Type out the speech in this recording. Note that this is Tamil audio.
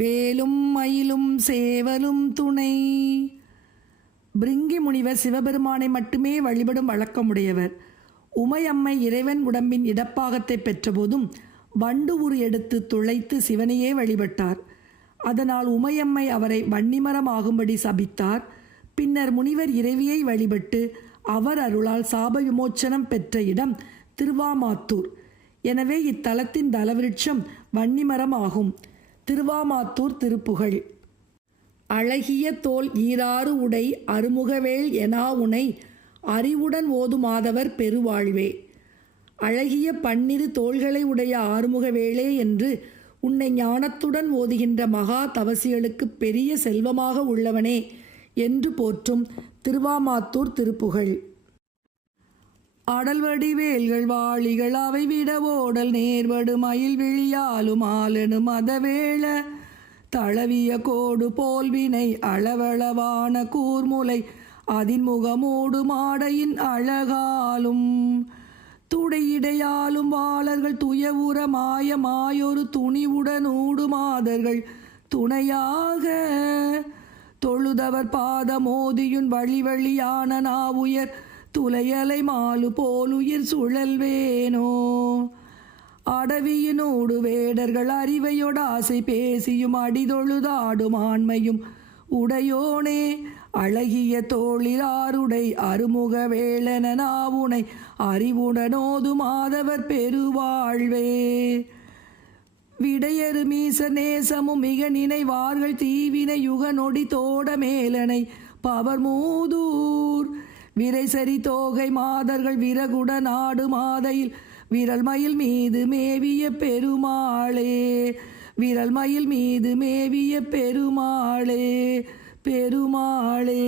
வேலும் மயிலும் சேவலும் துணை. பிருங்கி முனிவர் சிவபெருமானை மட்டுமே வழிபடும் வழக்கமுடையவர். உமையம்மை இறைவன் உடம்பின் இடப்பாகத்தை பெற்றபோதும் வண்டு உரு எடுத்து துளைத்து சிவனையே வழிபட்டார். அதனால் உமையம்மை அவரை வன்னிமரம் ஆகும்படி சபித்தார். பின்னர் முனிவர் இறைவியை வழிபட்டு அவர் அருளால் சாப விமோச்சனம் பெற்ற இடம் திருவாமாத்தூர். எனவே இத்தலத்தின் தலவிருட்சம் வன்னிமரம் ஆகும். திருவாமாத்தூர் திருப்புகழ். அழகிய தோல் ஈராறு உடை அருமுகவேள் எனா உனை அறிவுடன் ஓதுமாதவர் பெருவாழ்வே. அழகிய பன்னிரு தோள்களை உடைய ஆறுமுகவேளே என்று உன்னை ஞானத்துடன் ஓதுகின்ற மகா தவசிகளுக்கு பெரிய செல்வமாக உள்ளவனே என்று போற்றும் திருவாமாத்தூர் திருப்புகழ். ஆடல்வடி வேல்கள் வாளிகள் அவை விடவோடல் நேர்வடு மயில் விழியாலும் ஆலனும் அதவேள தளவிய கோடு போல்வினை அளவளவான கூர்முலை அதின்முகமோடு மாடையின் அழகாலும் துடையிடையாலும் வாளர்கள் துயவுற மாயமாயொரு துணிவுடன் ஊடுமாதர்கள் துணையாக தொழுதவர் பாதமோதியுன் வழி வழியான நாவுயர் துளையலை மாலு போலுயிர் சுழல்வேனோ. அடவியினோடு வேடர்கள் அறிவையோடு ஆசை பேசியும் அடிதொழுதாடும் ஆண்மையும் உடையோனே அழகிய தோளிலாருடை அருமுக வேளன நாவுனை அறிவுடனோது மாதவர் பெருவாழ்வே. விடையறு மீச நேசமும் மிக நினைவார்கள் தீவினை யுக நொடி தோட மேலனை பவர் மூதூர் விரைசரி தோகை மாதர்கள் விரகுட நாடு மாதையில் விரல் மயில் மீது மேவிய பெருமாளே. விரல் மயில் மீது மேவிய பெருமாளே பெருமாளே.